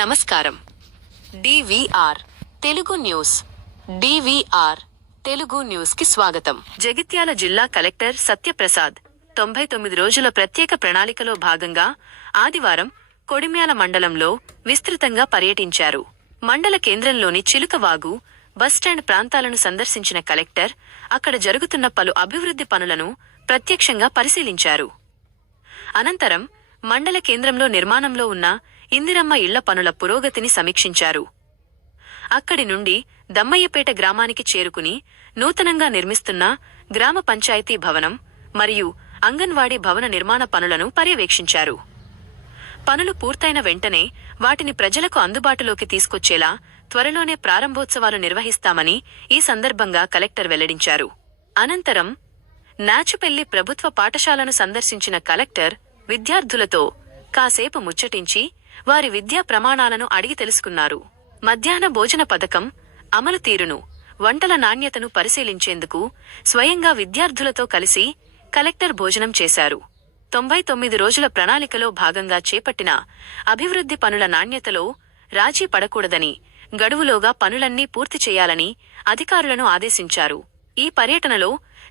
నమస్కారం. DVR Telugu news. DVR Telugu news కి స్వాగతం. జగిత్యాల జిల్లా కలెక్టర్ సత్యప్రసాద్ 99 రోజుల ప్రత్యేక ప్రణాళికలో భాగంగా ఆదివారం కొడిమ్యాల మండలంలో విస్తృతంగా పర్యటించారు. మండల కేంద్రంలోని చిలుకవాగు బస్టాండ్ ప్రాంతాలను సందర్శించిన కలెక్టర్ అక్కడ జరుగుతున్న పలు అభివృద్ధి పనులను ప్రత్యక్షంగా పరిశీలించారు. అనంతరం మండల కేంద్రంలో నిర్మాణంలో ఉన్న ఇందిరమ్మ ఇళ్ల పనుల పురోగతిని సమీక్షించారు. అక్కడి నుండి దమ్మయ్యపేట గ్రామానికి చేరుకుని నూతనంగా నిర్మిస్తున్న గ్రామ పంచాయతీ భవనం మరియు అంగన్వాడీ భవన నిర్మాణ పనులను పర్యవేక్షించారు. పనులు పూర్తయిన వెంటనే వాటిని ప్రజలకు అందుబాటులోకి తీసుకొచ్చేలా త్వరలోనే ప్రారంభోత్సవాలు నిర్వహిస్తామని ఈ సందర్భంగా కలెక్టర్ వెల్లడించారు. అనంతరం నాచుపెల్లి ప్రభుత్వ పాఠశాలను సందర్శించిన కలెక్టర్ విద్యార్థులతో కాసేపు ముచ్చటించి వారి విద్యా ప్రమాణాలను అడిగి తెలుసుకున్నారు. మధ్యాహ్న భోజన పథకం అమలు తీరును, వంటల నాణ్యతను పరిశీలించేందుకు స్వయంగా విద్యార్థులతో కలిసి కలెక్టర్ భోజనం చేశారు. 99 రోజుల ప్రణాళికలో భాగంగా చేపట్టిన అభివృద్ధి పనుల నాణ్యతలో రాజీ పడకూడదని, గడువులోగా పనులన్నీ పూర్తి చేయాలని అధికారులను ఆదేశించారు. ఈ పర్యటనలో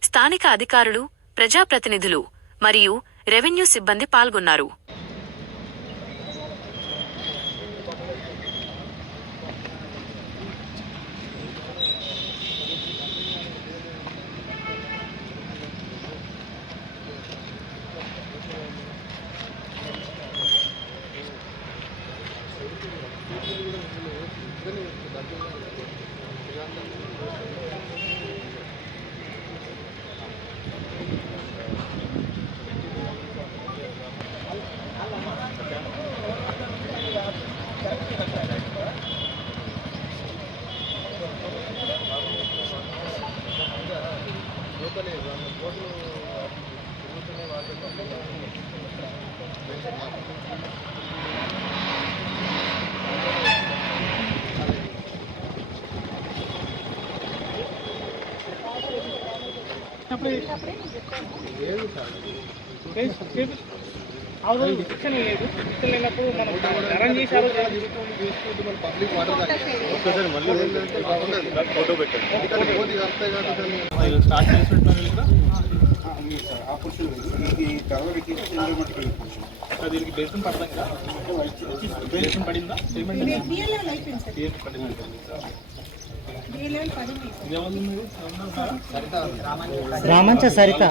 స్థానిక అధికారులు, ప్రజాప్రతినిధులు మరియు రెవెన్యూ సిబ్బంది పాల్గొన్నారు. లేనప్పుడు మనం అరేంజ్ చేశారు. పబ్లిక్ వాటర్ ఫోటో పెట్టండి. స్టార్ట్ చేసినట్టు దీనికి బేసిన్ పడదాం కదా, బేసిన్ పడిందా? రామంచ సరిత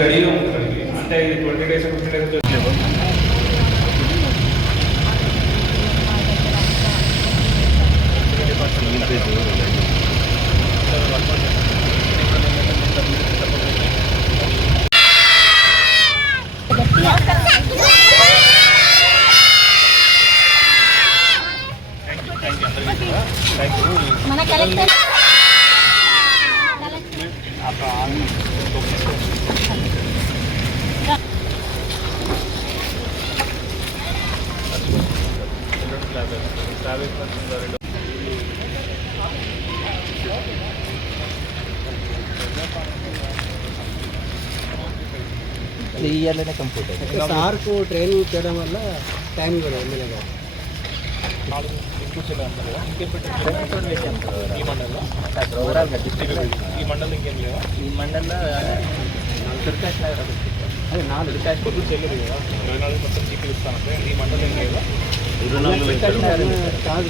రెడీ అంటే 20 days 15 days మన కలెక్టర్ ఈ ఇయర్లోనే కంప్లీట్ అయింది. సార్కు ట్రైనింగ్ చేయడం వల్ల టైం కూడా ఎమ్మెల్యే గారు ఈ మండలం ఇంకేం లేదా? ఈ మండలంలో దుర్గాష్ నగర్ అదే 4 దుర్గాష్ పొద్దు చెల్లెదు కదా, 24 మొత్తం జీపీలు ఇస్తానంటే ఈ మండలం ఏం లేదా? కాదు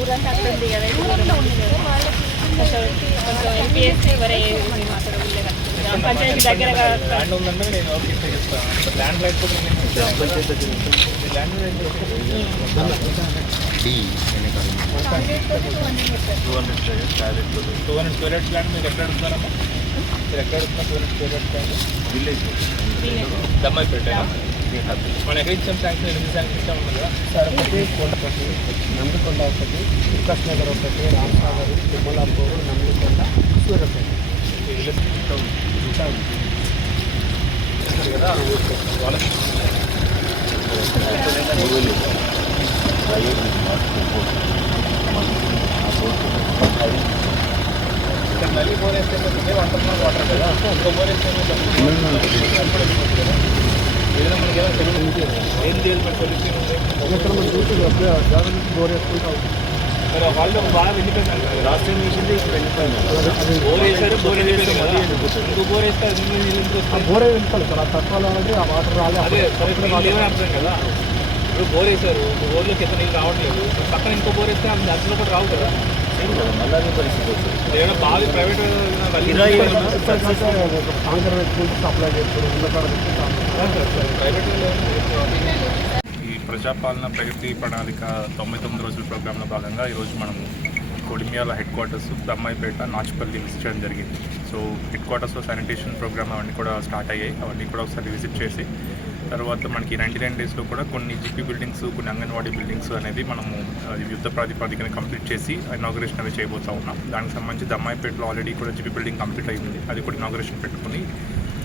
ఊరంతా అక్కడ ఉంది కదా, ఊరంతా ఉంది కదా, కొంచెం ఎంపీఎస్ గ్రామ పంచాయతీ దగ్గర ల్యాండ్ ఉందంటే నేను ఓకే చేస్తాను. ల్యాండ్ లేకపోతే ల్యాండ్ 200 స్క్వేర్ యార్డ్స్ ల్యాండ్ మీరు ఎక్కడ అడుగుతున్నారమ్మా? మీరు ఎక్కడ అడుగుతున్నారు? 200 స్క్వేర్ యార్డ్స్ ల్యాండ్ విలేజ్ దమ్మాయిపేట. మన ఎక్కడ ఇచ్చాం శాంక్షన్? 8 శాంక్షన్ ఇచ్చాము కదా సార్. ఒకటి కొండపట్టి, నందికొండ ఒకటి, వికాస్ నగర్ ఒకటి, రామసాగర్, తిమ్మలాపూర్, నందికొండ, సూర్యాపేట. చేస్తున్నారు కదా వాళ్ళకి ఇక్కడ నల్లి బోర్ వేస్తే అంటున్నాం వాటర్ కదా ఇంకో బోర్ వేస్తే ఏదైనా మనకి ఏమైనా తెలియదు ఏం చేయాలి మన సొల్యూషన్ ఉంది ఇక్కడ మనం చూసి జాగ్రత్త బోర్ వేసుకుంటాం మరి వాళ్ళు బాగా వెళ్ళిపోయింది లాస్ట్ టైం వేసింది ఇప్పుడు వెళ్ళిపోయింది బోర్ వేసారు బోర్ వెళ్ళిపోయింది కదా ఇంకో బోర్ వేస్తే ఆ బోరే వెళ్తాను సార్ ఆ తక్కువ అనేది ఆ వాటర్ రాలే అదే లేవని అర్థం కదా ఇప్పుడు బోర్ వేసారు బోర్లోకి ఎంత నీళ్ళు రావట్లేదు పక్కన ఇంకో బోర్ వేస్తే అందులో కూడా రావు కదా ఏదైనా బాగా ప్రైవేట్ ఆంకర్ పెట్టుకుంటే సప్లై చేసుకుంటాం ప్రైవేట్ ఈ ప్రజాపాలన ప్రగతి ప్రణాళిక 99 రోజుల ప్రోగ్రాంలో భాగంగా ఈరోజు మనం కొడిమియాల హెడ్ క్వార్టర్స్ దమ్మాయిపేట నాచుపల్లి విజిట్ చేయడం జరిగింది. సో హెడ్ క్వార్టర్స్లో శానిటేషన్ ప్రోగ్రామ్ అవన్నీ కూడా స్టార్ట్ అయ్యాయి. అవన్నీ కూడా ఒకసారి విజిట్ చేసి తర్వాత మనకి 99 డేస్లో కూడా కొన్ని జీపీ బిల్డింగ్స్ కొన్ని అంగన్వాడీ బిల్డింగ్స్ అనేది మనము యుద్ధ ప్రాతిపదికన కంప్లీట్ చేసి ఇనాగరేషన్ అవి చేయబోతూ ఉన్నాం. దానికి సంబంధించి దమ్మాయిపేటలో ఆల్రెడీ కూడా జీపీ బిల్డింగ్ కంప్లీట్ అయింది. అది కూడా ఇనాగరేషన్ పెట్టుకుని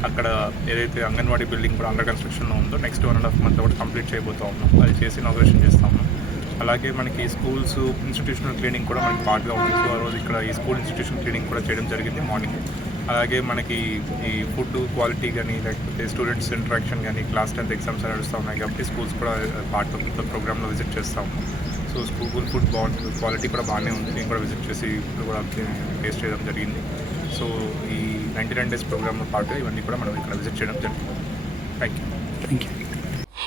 అక్కడ ఏదైతే అంగన్వాడీ బిల్డింగ్ కూడా అండర్ కన్స్ట్రక్షన్లో ఉందో నెక్స్ట్ 1.5 month కూడా కంప్లీట్ చేయబోతూ ఉన్నాం. అది చేసి ఇనాగరేషన్ చేస్తా ఉన్నాం. అలాగే మనకి స్కూల్స్ ఇన్స్టిట్యూషనల్ క్లీనింగ్ కూడా మనకి పార్ట్గా ఉంది. సో ఆ రోజు ఇక్కడ ఈ స్కూల్ ఇన్స్టిట్యూషన్ క్లీనింగ్ కూడా చేయడం జరిగింది మార్నింగ్. అలాగే మనకి ఈ ఫుడ్ క్వాలిటీ కానీ లేకపోతే స్టూడెంట్స్ ఇంటరాక్షన్ కానీ క్లాస్ 10th ఎగ్జామ్స్ నడుస్తూ ఉన్నాయి కాబట్టి స్కూల్స్ కూడా పార్ట్ ఆఫ్ ద ప్రోగ్రామ్లో విజిట్ చేస్తూ ఉన్నాం. సో స్కూల్ ఫుడ్ బాగుంటుంది, క్వాలిటీ కూడా బాగానే ఉంది. నేను కూడా విజిట్ చేసి కూడా టేస్ట్ చేయడం జరిగింది. సో ఈ 99 డేస్ ప్రోగ్రామ్లో పాటుగా ఇవన్నీ కూడా మనం ఇక్కడ విజిట్ చేయడం జరిగింది. Thank you.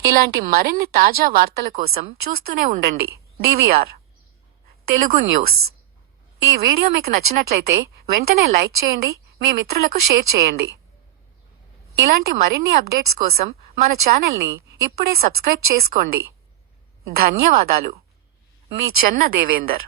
ఇలాంటి మరిన్ని తాజా వార్తల కోసం చూస్తూనే ఉండండి DVR తెలుగు న్యూస్. ఈ వీడియో మీకు నచ్చినట్లయితే వెంటనే లైక్ చేయండి, మీ మిత్రులకు షేర్ చేయండి. ఇలాంటి మరిన్ని అప్డేట్స్ కోసం మన ఛానల్ని ఇప్పుడే సబ్స్క్రైబ్ చేసుకోండి. ధన్యవాదాలు. మీ చెన్న దేవేందర్.